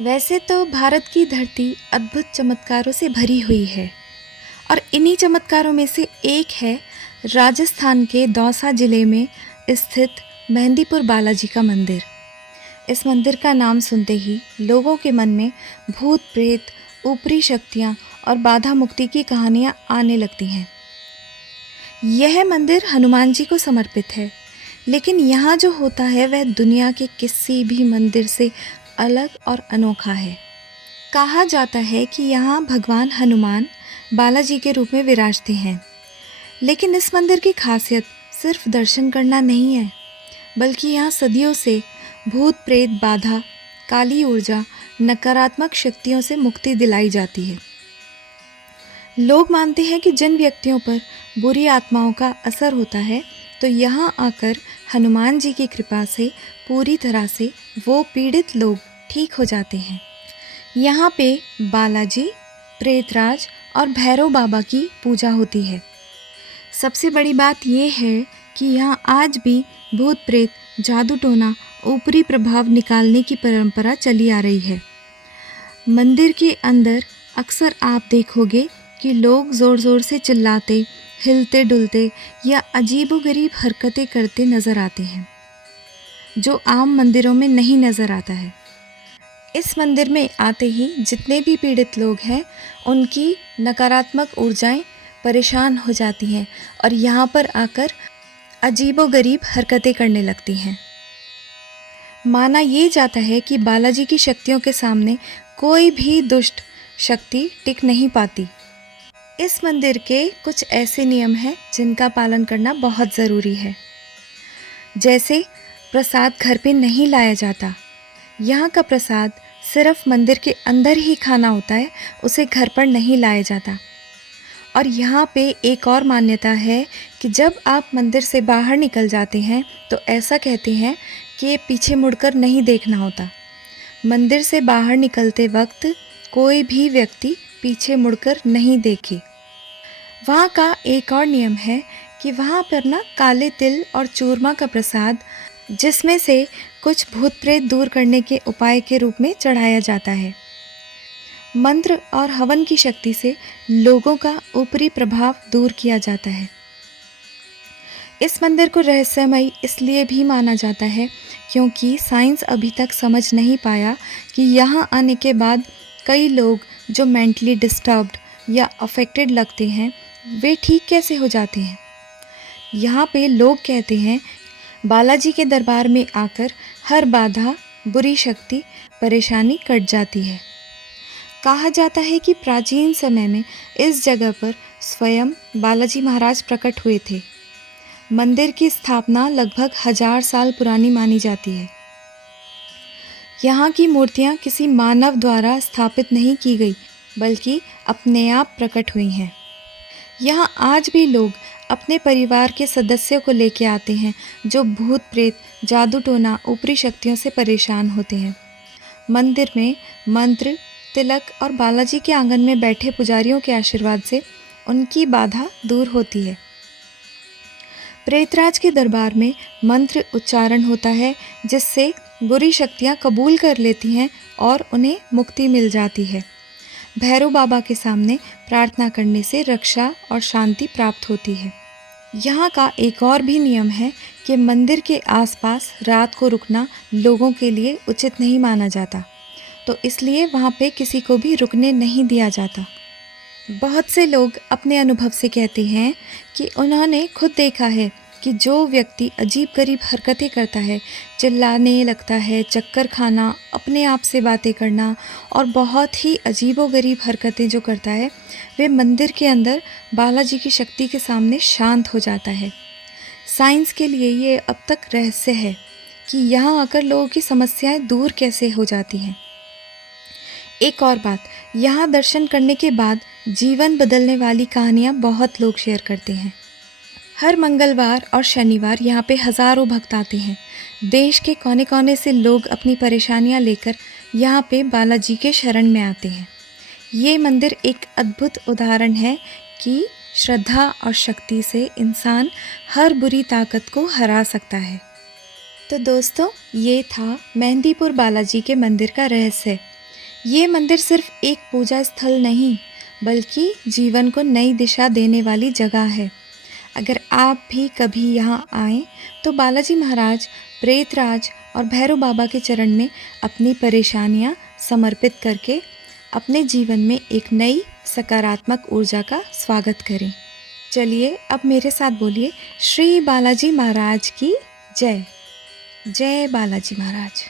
वैसे तो भारत की धरती अद्भुत चमत्कारों से भरी हुई है और इन्हीं चमत्कारों में से एक है राजस्थान के दौसा जिले में स्थित मेहंदीपुर बालाजी का मंदिर। इस मंदिर का नाम सुनते ही लोगों के मन में भूत प्रेत, ऊपरी शक्तियाँ और बाधा मुक्ति की कहानियाँ आने लगती हैं। यह मंदिर हनुमान जी को समर्पित है, लेकिन यहाँ जो होता है वह दुनिया के किसी भी मंदिर से अलग और अनोखा है। कहा जाता है कि यहाँ भगवान हनुमान बालाजी के रूप में विराजते हैं, लेकिन इस मंदिर की खासियत सिर्फ दर्शन करना नहीं है, बल्कि यहाँ सदियों से भूत प्रेत बाधा, काली ऊर्जा, नकारात्मक शक्तियों से मुक्ति दिलाई जाती है। लोग मानते हैं कि जिन व्यक्तियों पर बुरी आत्माओं का असर होता है, तो यहाँ आकर हनुमान जी की कृपा से पूरी तरह से वो पीड़ित लोग ठीक हो जाते हैं। यहाँ पे बालाजी, प्रेतराज और भैरव बाबा की पूजा होती है। सबसे बड़ी बात यह है कि यहाँ आज भी भूत प्रेत, जादू टोना, ऊपरी प्रभाव निकालने की परंपरा चली आ रही है। मंदिर के अंदर अक्सर आप देखोगे कि लोग ज़ोर ज़ोर से चिल्लाते, हिलते डुलते या अजीबोगरीब हरकतें करते नज़र आते हैं, जो आम मंदिरों में नहीं नज़र आता है। इस मंदिर में आते ही जितने भी पीड़ित लोग हैं, उनकी नकारात्मक ऊर्जाएं परेशान हो जाती हैं और यहाँ पर आकर अजीबोगरीब हरकतें करने लगती हैं। माना ये जाता है कि बालाजी की शक्तियों के सामने कोई भी दुष्ट शक्ति टिक नहीं पाती। इस मंदिर के कुछ ऐसे नियम हैं जिनका पालन करना बहुत ज़रूरी है। जैसे प्रसाद घर पे नहीं लाया जाता। यहाँ का प्रसाद सिर्फ मंदिर के अंदर ही खाना होता है, उसे घर पर नहीं लाया जाता। और यहाँ पे एक और मान्यता है कि जब आप मंदिर से बाहर निकल जाते हैं तो ऐसा कहते हैं कि पीछे मुड़कर नहीं देखना होता। मंदिर से बाहर निकलते वक्त कोई भी व्यक्ति पीछे मुड़कर नहीं देखे। वहाँ का एक और नियम है कि वहाँ पर ना काले तिल और चूरमा का प्रसाद, जिसमें से कुछ भूत प्रेत दूर करने के उपाय के रूप में चढ़ाया जाता है। मंत्र और हवन की शक्ति से लोगों का ऊपरी प्रभाव दूर किया जाता है। इस मंदिर को रहस्यमय इसलिए भी माना जाता है क्योंकि साइंस अभी तक समझ नहीं पाया कि यहाँ आने के बाद कई लोग जो मेंटली डिस्टर्ब्ड या अफेक्टेड लगते हैं, वे ठीक कैसे हो जाते हैं। यहाँ पे लोग कहते हैं बालाजी के दरबार में आकर हर बाधा, बुरी शक्ति, परेशानी कट जाती है। कहा जाता है कि प्राचीन समय में इस जगह पर स्वयं बालाजी महाराज प्रकट हुए थे। मंदिर की स्थापना लगभग 1000 साल पुरानी मानी जाती है। यहाँ की मूर्तियाँ किसी मानव द्वारा स्थापित नहीं की गई, बल्कि अपने आप प्रकट हुई हैं। यहाँ आज भी लोग अपने परिवार के सदस्यों को लेके आते हैं जो भूत प्रेत, जादू टोना, ऊपरी शक्तियों से परेशान होते हैं। मंदिर में मंत्र, तिलक और बालाजी के आंगन में बैठे पुजारियों के आशीर्वाद से उनकी बाधा दूर होती है। प्रेतराज के दरबार में मंत्र उच्चारण होता है, जिससे बुरी शक्तियाँ कबूल कर लेती हैं और उन्हें मुक्ति मिल जाती है। भैरव बाबा के सामने प्रार्थना करने से रक्षा और शांति प्राप्त होती है। यहाँ का एक और भी नियम है कि मंदिर के आसपास रात को रुकना लोगों के लिए उचित नहीं माना जाता, तो इसलिए वहाँ पे किसी को भी रुकने नहीं दिया जाता। बहुत से लोग अपने अनुभव से कहते हैं कि उन्होंने खुद देखा है कि जो व्यक्ति अजीब गरीब हरकतें करता है, चिल्लाने लगता है, चक्कर खाना, अपने आप से बातें करना और बहुत ही अजीबोगरीब हरकतें जो करता है, वे मंदिर के अंदर बालाजी की शक्ति के सामने शांत हो जाता है। साइंस के लिए ये अब तक रहस्य है कि यहाँ आकर लोगों की समस्याएं दूर कैसे हो जाती हैं। एक और बात, यहाँ दर्शन करने के बाद जीवन बदलने वाली कहानियाँ बहुत लोग शेयर करते हैं। हर मंगलवार और शनिवार यहाँ पे हज़ारों भक्त आते हैं। देश के कोने कोने से लोग अपनी परेशानियाँ लेकर यहाँ पे बालाजी के शरण में आते हैं। ये मंदिर एक अद्भुत उदाहरण है कि श्रद्धा और शक्ति से इंसान हर बुरी ताकत को हरा सकता है। तो दोस्तों, ये था मेहंदीपुर बालाजी के मंदिर का रहस्य। ये मंदिर सिर्फ एक पूजा स्थल नहीं, बल्कि जीवन को नई दिशा देने वाली जगह है। अगर आप भी कभी यहाँ आएँ, तो बालाजी महाराज, प्रेतराज और भैरव बाबा के चरण में अपनी परेशानियाँ समर्पित करके अपने जीवन में एक नई सकारात्मक ऊर्जा का स्वागत करें। चलिए अब मेरे साथ बोलिए, श्री बालाजी महाराज की जय। जय बालाजी महाराज।